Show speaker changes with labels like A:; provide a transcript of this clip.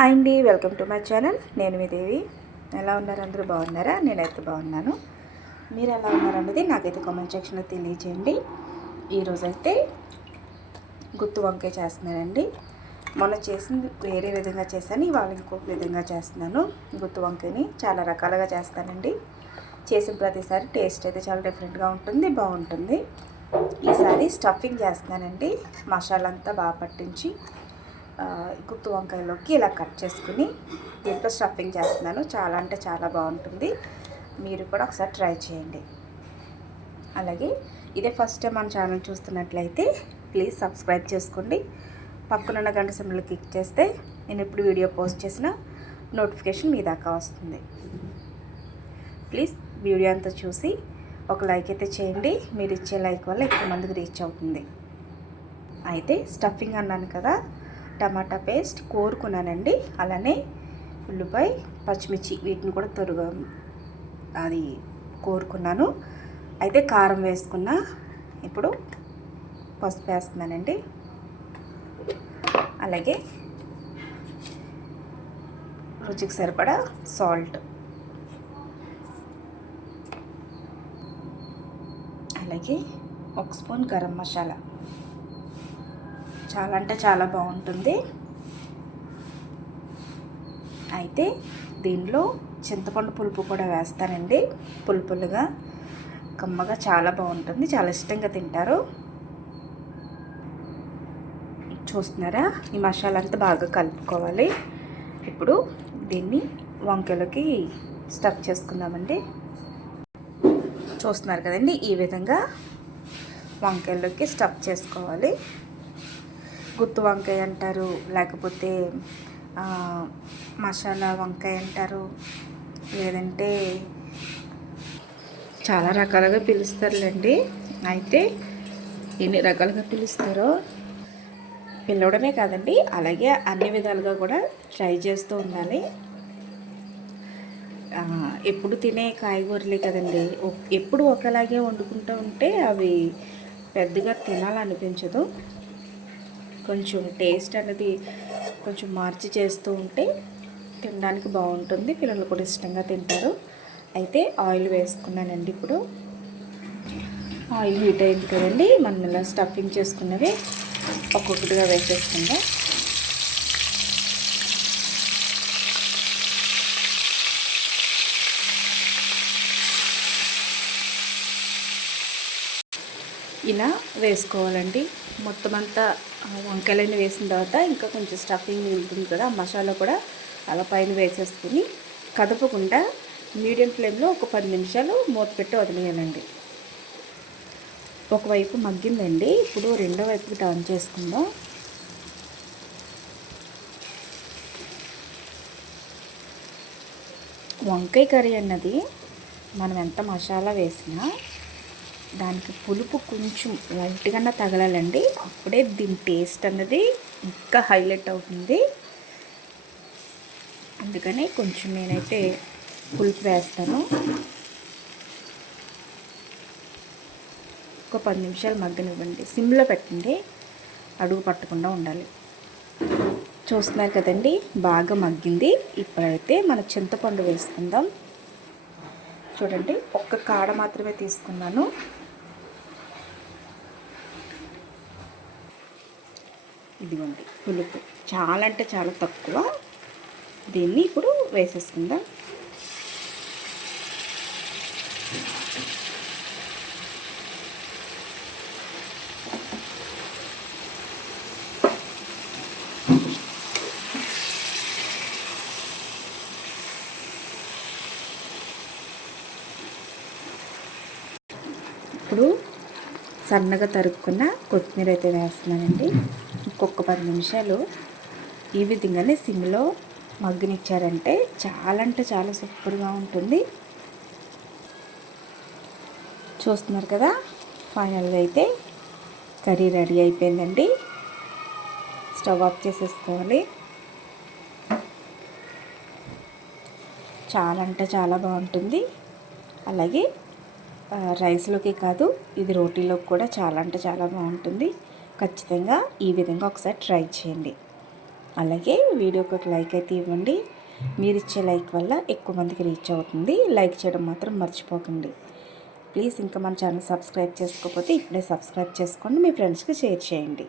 A: Hi అండి welcome to my channel. నేను మీ దేవి. ఎలా ఉన్నారు? అందరూ బాగున్నారా? నేనైతే బాగున్నాను. మీరు ఎలా ఉన్నారన్నది నాకైతే కామెంట్ సెక్షన్లో తెలియజేయండి ఈరోజైతే గుత్తు వంకాయ చేస్తున్నానండి. మొన్న చేసింది వేరే విధంగా చేశాను ఇవాళ ఇంకొక విధంగా చేస్తున్నాను. గుత్తు వంకాయని చాలా రకాలుగా చేస్తానండి. చేసిన ప్రతిసారి టేస్ట్ అయితే చాలా డిఫరెంట్గా ఉంటుంది బాగుంటుంది. ఈసారి స్టఫింగ్ చేస్తున్నానండి. మసాలా అంతా బాగా పట్టించి గుత్తు వంకాయలోకి ఇలా కట్ చేసుకుని దీంట్లో స్టఫింగ్ చేస్తున్నాను. చాలా అంటే చాలా బాగుంటుంది. మీరు కూడా ఒకసారి ట్రై చేయండి. అలాగే ఇదే ఫస్ట్ టైం మన ఛానల్ చూస్తున్నట్లయితే ప్లీజ్ సబ్స్క్రైబ్ చేసుకోండి. పక్కనున్న గంట సింబల్ క్లిక్ చేస్తే నేను ఎప్పుడు వీడియో పోస్ట్ చేసిన నోటిఫికేషన్ మీ దాకా వస్తుంది. ప్లీజ్ వీడియో అంతా చూసి ఒక లైక్ అయితే చేయండి. మీరు ఇచ్చే లైక్ వల్ల ఎక్కువ మందికి రీచ్ అవుతుంది. అయితే స్టఫింగ్ అన్నాను కదా టమాటా పేస్ట్ కోరుకున్నానండి. అలానే ఉల్లిపాయ పచ్చిమిర్చి వీటిని కూడా త్వరగా అది కోరుకున్నాను. అయితే కారం వేసుకున్నా ఇప్పుడు పసుపు వేస్తున్నానండి. అలాగే రుచికి సరిపడా సాల్ట్. అలాగే ఒక స్పూన్ గరం మసాలా. చాలా అంటే చాలా బాగుంటుంది. అయితే దీనిలో చింతపండు పులుపు కూడా వేస్తానండి. పులుపులుగా కమ్మగా చాలా బాగుంటుంది. చాలా ఇష్టంగా తింటారు. చూస్తున్నారా? ఈ మసాలా అంతా బాగా కలుపుకోవాలి. ఇప్పుడు దీన్ని వంకాయలకి స్టఫ్ చేసుకుందామండి. చూస్తున్నారు కదండి? ఈ విధంగా వంకాయల్లోకి స్టఫ్ చేసుకోవాలి. గుత్తు వంకాయ అంటారు లేకపోతే మసాలా వంకాయ అంటారు లేదంటే చాలా రకాలుగా పిలుస్తారులేండి. అయితే ఎన్ని రకాలుగా పిలుస్తారో పిలవడమే కాదండి అలాగే అన్ని విధాలుగా కూడా ట్రై చేస్తూ ఉండాలి. ఎప్పుడు తినే కాయగూరలే కదండి. ఎప్పుడు ఒకలాగే వండుకుంటూ ఉంటే అవి పెద్దగా తినాలనిపించదు. కొంచెం టేస్ట్ అనేది కొంచెం మార్చి చేస్తూ ఉంటే తినడానికి బాగుంటుంది. పిల్లలు కూడా ఇష్టంగా తింటారు. అయితే ఆయిల్ వేసుకున్నానండి ఇప్పుడు. ఆయిల్ హీట్ అయింది కదండి. మనం ఇలా స్టఫింగ్ చేసుకున్నవి ఒక్కొక్కటిగా వేసేసుకుందాం. ఇలా వేసుకోవాలండి. మొత్తం అంతా వంకాయలన్నీ వేసిన తర్వాత ఇంకా కొంచెం స్టఫింగ్ ఉంటుంది కదా ఆ మసాలా కూడా అలా పైన వేసేసుకుని కదపకుండా మీడియం ఫ్లేమ్లో ఒక పది నిమిషాలు మూత పెట్టి వదిలేయాలండి. ఒకవైపు మగ్గిందండి. ఇప్పుడు రెండో వైపుకి టర్న్ చేసుకుందాం. వంకాయ కర్రీ అన్నది మనం ఎంత మసాలా వేసినా దానికి పులుపు కొంచెం లైట్గా తగలాలండి. అప్పుడే దీని టేస్ట్ అన్నది ఇంకా హైలైట్ అవుతుంది. అందుకని కొంచెం నేనైతే పులుపు వేస్తాను. ఒక పది నిమిషాలు మగ్గనివ్వండి. సిమ్లో పెట్టండి. అడుగు పట్టకుండా ఉండాలి. చూస్తున్నారు కదండి బాగా మగ్గింది. ఇప్పుడైతే మన చింతపండు వేసుకుందాం. చూడండి ఒక్క కాడ మాత్రమే తీసుకున్నాను. ఇదిగోండి పులుపు. చాలా అంటే చాలా తక్కువ. దీన్ని ఇప్పుడు వేసేసుకుందాం. ఇప్పుడు సన్నగా తరుక్కున్న కొత్తిమీర అయితే వేస్తున్నానండి. ఇంకొక పది నిమిషాలు ఈ విధంగానే సిమ్లో మగ్గనిచ్చారంటే చాలా అంటే చాలా సూపర్గా ఉంటుంది. చూస్తున్నారు కదా ఫైనల్గా అయితే కర్రీ రెడీ అయిపోయిందండి. స్టవ్ ఆఫ్ చేసేసుకోవాలి. చాలా అంటే చాలా బాగుంటుంది. అలాగే రైస్లోకి కాదు ఇది రోటీలోకి కూడా చాలా అంటే చాలా బాగుంటుంది. ఖచ్చితంగా ఈ విధంగా ఒకసారి ట్రై చేయండి. అలాగే వీడియోకి ఒక లైక్ అయితే ఇవ్వండి. మీరు ఇచ్చే లైక్ వల్ల ఎక్కువ మందికి రీచ్ అవుతుంది. లైక్ చేయడం మాత్రం మర్చిపోకండి. ప్లీజ్ ఇంకా మన ఛానల్ సబ్స్క్రైబ్ చేసుకోకపోతే ఇప్పుడే సబ్స్క్రైబ్ చేసుకోండి. మీ ఫ్రెండ్స్కి షేర్ చేయండి.